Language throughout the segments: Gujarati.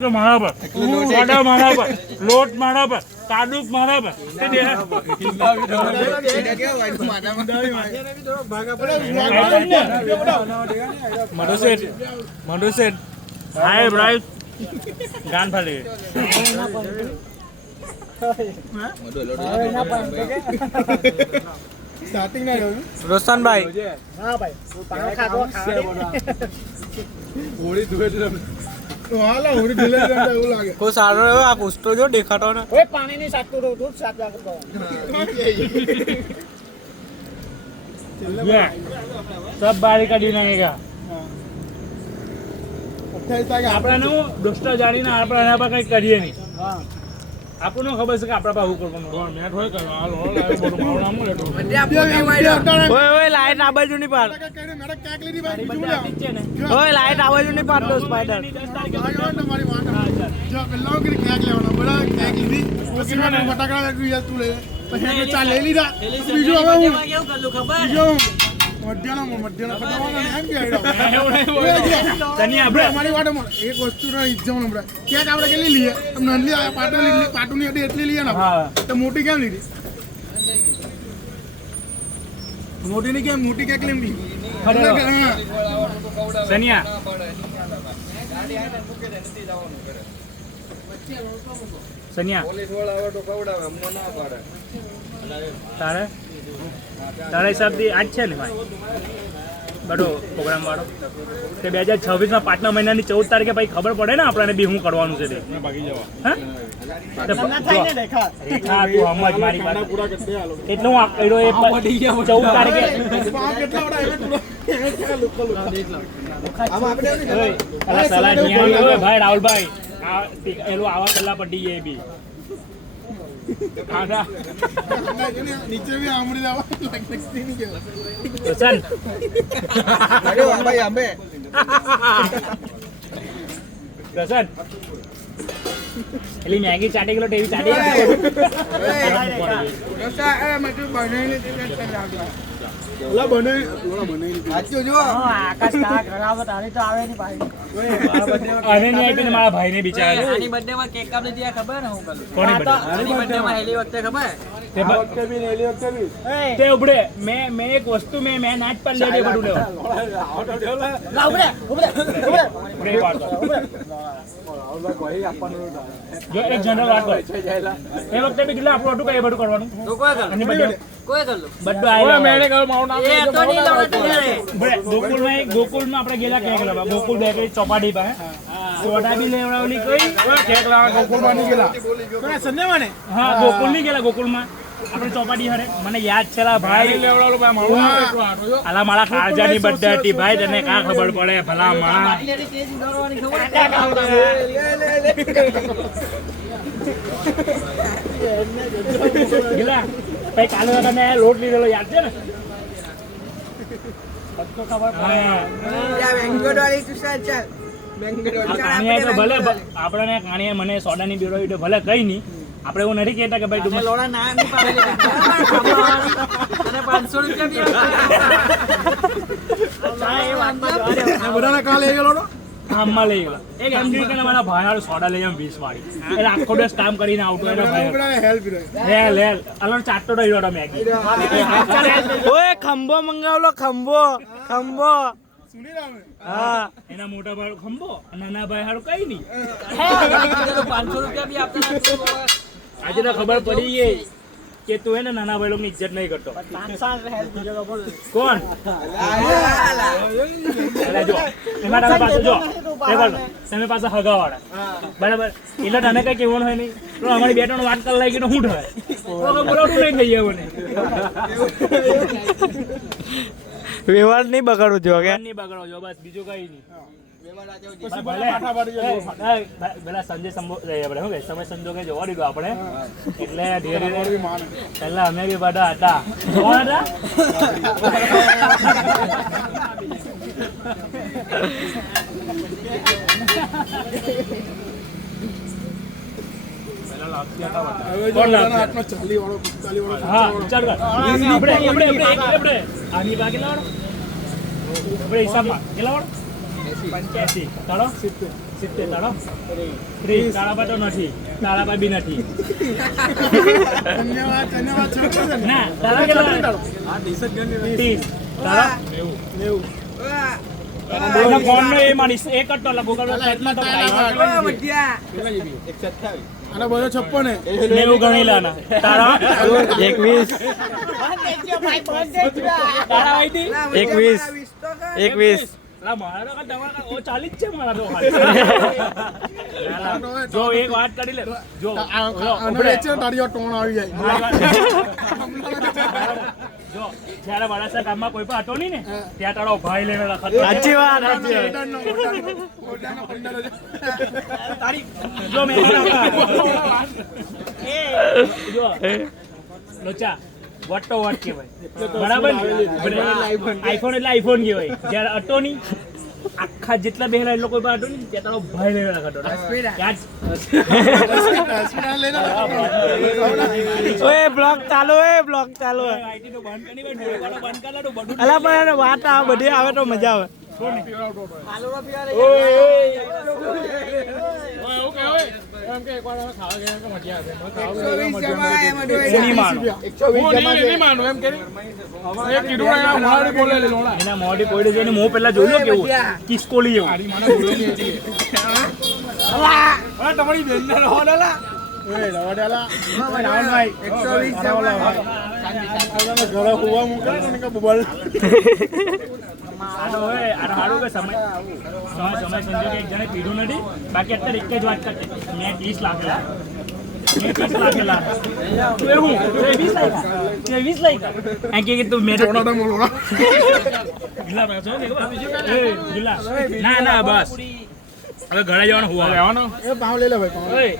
મારા પર સોડા મારા પર લોટ મારા પર કાદુક મારા પર મધુ સેટ હાય બ્રાઇટ ગાન ફાલી સ્ટાર્ટિંગ ના રોશનભાઈ હા ભાઈ પાણી ખાધો હોળી ધોવે તો હાલા હોળી ધોલે એવું લાગે કોઈ સારો રહ્યો આ પૂછતો જો દેખાતો ને ઓય પાણી ની સાચું રહું દૂધ સાચ લાગે તો सब बारी काढी नाखेगा આપણે દોસ્તો જાણીને આપણે એના પર કઈ કરીએ નહીં આપણને ખબર છે કે આપણા પાસે શું કરવાનું મેં થોડી કરવાનું ઓય ઓય લાઈટ આ બાજુ ની પાડ ઓય લાઈટ આ બાજુ ની પાડ દો સ્પાઈડર જો પેલા કે કેક લેવાનો બડા કેક લીધી પછી મને ફટાકડા તું લે પછી ચા લઈ લીધા બીજું હવે હું કેવું કરલું ખબર મધ્યાનો ફટાકડા એમ કે તની આપણે અમારી વાટમાં એક વસ્તુ નો ઇજ્જત હમણાં કેક આપણે કેટલી લઈએ નંદલી પાટુની હતી એટલી લઈએ ને તો મોટી કેમ લીધી મોટી ની કેમ મોટી કેક લેમ લીધી સનિયા સનિયા તારે તારા હિસાબથી આજ છે ને ભાઈ બડો પ્રોગ્રામ વાળો તે 2026 પાટના મહિનાની 14 તારીખે ભાઈ ખબર પડે ને આપણને બી શું કરવાનું છે તે હા રેખા તું સમજ મારી વાત એટલું હું કર્યો એ 14 તારીખે ભાઈ રાહુલભાઈ એલું આવા કલ્લા પડી જાય બી નીચે બી આમડી લાવા લગતી નહીં કે ચાલ અરે ભાઈ અંબે પ્રસન એલી મેગી ચાટી કિલો ટેવી ચાટી ઓલા બને સાચું જો આકાશ કા ઘરાવ તારી તો આવે ની ભાઈ અને નહીં આપીને મારા ભાઈને બિચારા આની બર્થડે માં કેક કાપી દીયા ખબર ને હું કરું કોની birthday? આની બર્થડે માં હેલી વખતે ખબર તે ઉભડે મેં એક વસ્તુ મેં નાચ પર લઈ દે બધું લેવા જો એક જનરલ વાત કર એ વખતે બી કેટલા આપણું હતું કઈ બધું કરવાનું તો કોઈ કર અને બધું કોઈ કરલું બધું આવ્યો મેં એ તો નહીં લવટ કરે ગોકુલમાં આપણે ગયેલા કેક લેવા ગોકુલ બેકરી ચોપાટી પાસે સોડા બી લેવડાવલી કઈ કેક લાવવા ગોકુલમાં નહીં ગયેલા સંદેવાને હા ગોકુલ નહીં ગયેલા ગોકુલમાં આપણે ચોપાટી હરે મને યાદ છે ભાઈ અલા મારા કાળજાની બર્થડે હતી ભાઈ તને કા ખબર પડે ભલા માણા ગેલા ભાઈ કાલે તને લોટ લીધેલો યાદ છે ને ભલે આપણે કાણીએ મને સોડાની બેડો ભલે કઈ નહીં આપણે એવું નથી કહેતા કે ભાઈ તું લોડા ના ની પાડે અને 500 રૂપિયા બધાને કાલે ગયેલો ને કામમાં લઈ ગયેલા એક એમ કે મારા ભાઈ હારું સોડા લઈ આમ 20 વાળી એટલે આખો દિવસ કામ કરીને આવતો એનો ભાઈ હેલ્પ લે અલર ચાટતો રહ્યો મેગી ઓય ખંભો મંગાવલો ખંભો સુની રામે હા એના મોટા ભાઈ ખંભો નાના ભાઈ હારું કઈ નહીં 500 રૂપિયા બી આપતા આજે તો ખબર પડી ગઈ કે તું હે ને નાના ભાઈ લોકોની ઇજ્જત નહીં કરતો કોણ જો એમાં તમે પાસે જો તમે પાસે હગાવાળા બરાબર એટલે તને કઈ કહેવાનું હોય નહીં તો અમારી બે ત્રણ વાત કરી લાગી તો શું થાય બોલાવતું નહીં થઈ જાય મને વ્યવહાર નહીં બગાડવું જો કે નહીં બગડો જો બસ બીજું કઈ નહીં પેલા સંજય આપણે શું કે સમય સંજોગે જોવા દીધું આપણે એટલે ધીરે ધીરે પહેલા અમે બી બધા હતા કોણ હતા હા વિચાર કર આપણે આની બા કેટલા વાળો આપણે હિસાબમાં કેટલા વાળો 85 તારો 70 70 તાળો 30 તાળા પર તો નથી તાળા પર બી નથી ધન્યવાદ છોકરો છે ને. ના તાળા કેટલા 30 તાળા 90 એનો ફોનનો એ મારીશ એક જ ટોલા ગૂગલ પર સર્ચમાં તો આનો બધો 56 90 ગણી લાના તારા 21 તારા આઈતી 21 લા મારા તો તમારા ઓ 40 જ છે મારા તો જો એક વાત કરી લે જો આનો એ છે ને તારી આ ટોણ આવી જાય જો જ્યારે વડાસા ગામમાં કોઈ પણ હતો નહીં ને ત્યાં તારો ભાઈ લઈને રાખતો સાચી વાત તારી જો મેં જો લોચા વટો વટ કહેવાય બરાબર આઈફોન એટલે આઈફોન કહેવાય જ્યારે હતો નહીં આખા જેટલા બેહેલા એ લોકો કોઈ પણ હતો નહીં ત્યાં તારો ભાઈ લઈને રાખતો ઓય બ્લોગ ચાલુ આઈટી તો બંધ કરી બંધ કર લો બધું અલા પણ એને વાત આ બધી આવે તો મજા આવે એના મોઢે પોઈડે જઈને મો પેલા જોઈ લો કેવું કિસકોલી જેવું તમારી બેન ને રહો ડાલા રાવણભાઈ 120 ઘરે હોવા મૂકે ને કે બબલ આનો હોય આનો હારું કે સમય સંજોગે એક જણે પીધું નથી બાકી અત્યારે એક જ વાત કરતે મેં 30 લાખેલા તું એવું 20 લાખ્યા એમ કે તું મેરે ગિલા પાછો એ ગિલા ના બસ હવે ઘરે જવાનું હોવા એ ભાવ લઈ લે ભાઈ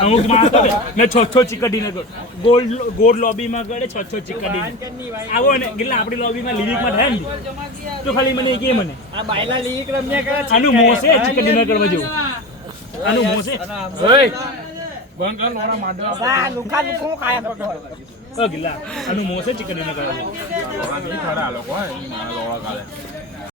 અમુક માણસો મેં છ ચીકડીને ગોલ્ડ લોબીમાં ગળે છ ચીકડીને આવો ને કેટલા આપણી લોબીમાં લિરિકમાં થાય ને તો ખાલી મને કે મને આનું મોસે ચીકડીને કરવા જેવું આનું મોસે ગિલા આનું મોસે ચીકડીને કરવા જેવું